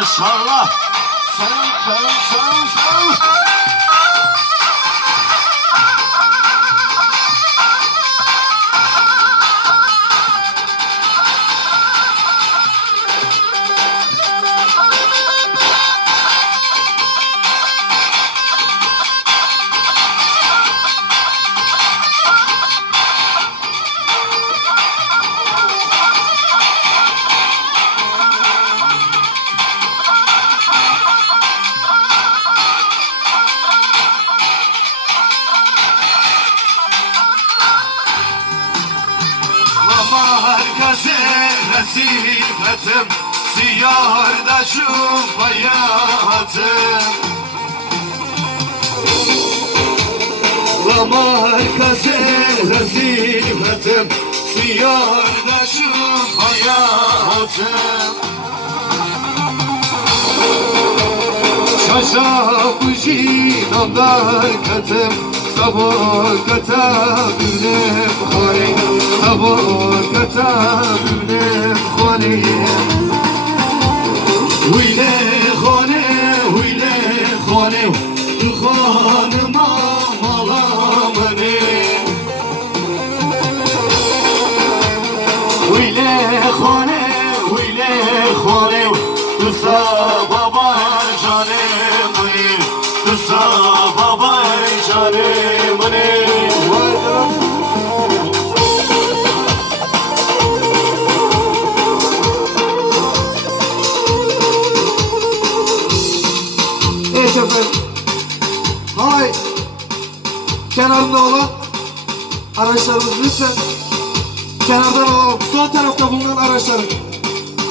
maşallah. Sen. Nasihatim siyardaşım hayatım Lamarkası nasihatim siyardaşım hayatım Şaşapıcın andarkatım sabah bülüm khari sabah bülüm khari Huyle khane tu khanıma malamını Huyle khane tu sabah canımını tu sabah canımını Hay kenarında olan araçlarımız lütfen kenardan alalım. Sol tarafta bulunan araçları.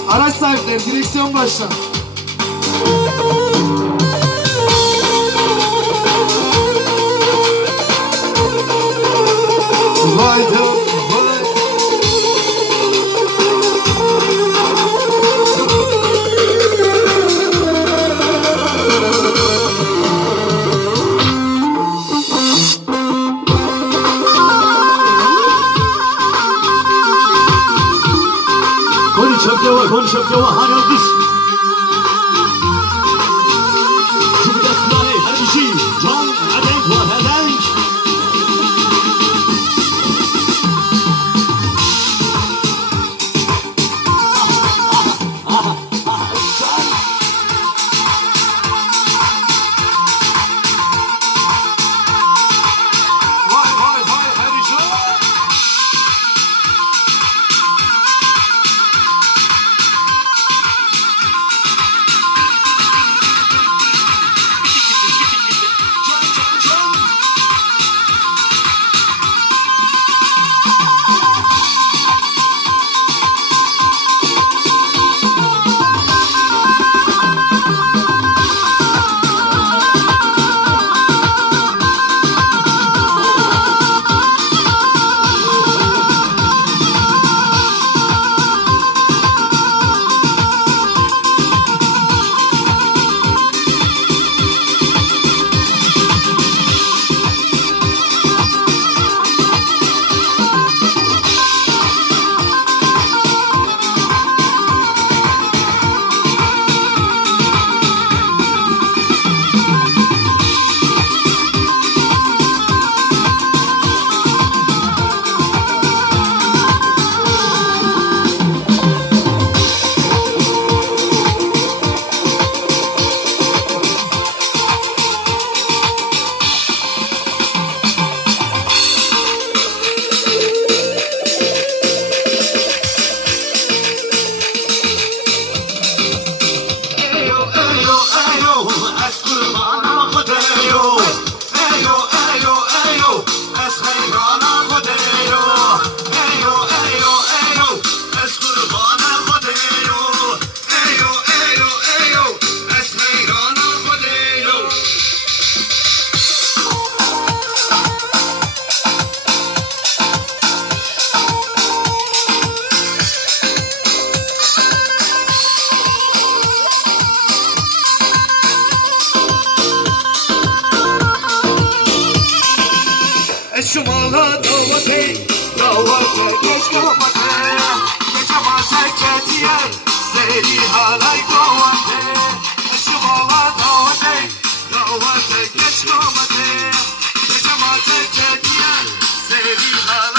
Araç sahipleri direksiyon başla. Konuşup yava hanımız Çünkü desmanı her bir şey Can edenk var edenk ایو ایو ایو از خیران خودیو ایو ایو ایو از قربان خودیو ایو ایو ایو از خیران خودیو شمالا دعوته کش قامته کش ما سکتیه زیری حالای قامته شمالا دعوته کش قامته کش ما سکتیه زیری حالای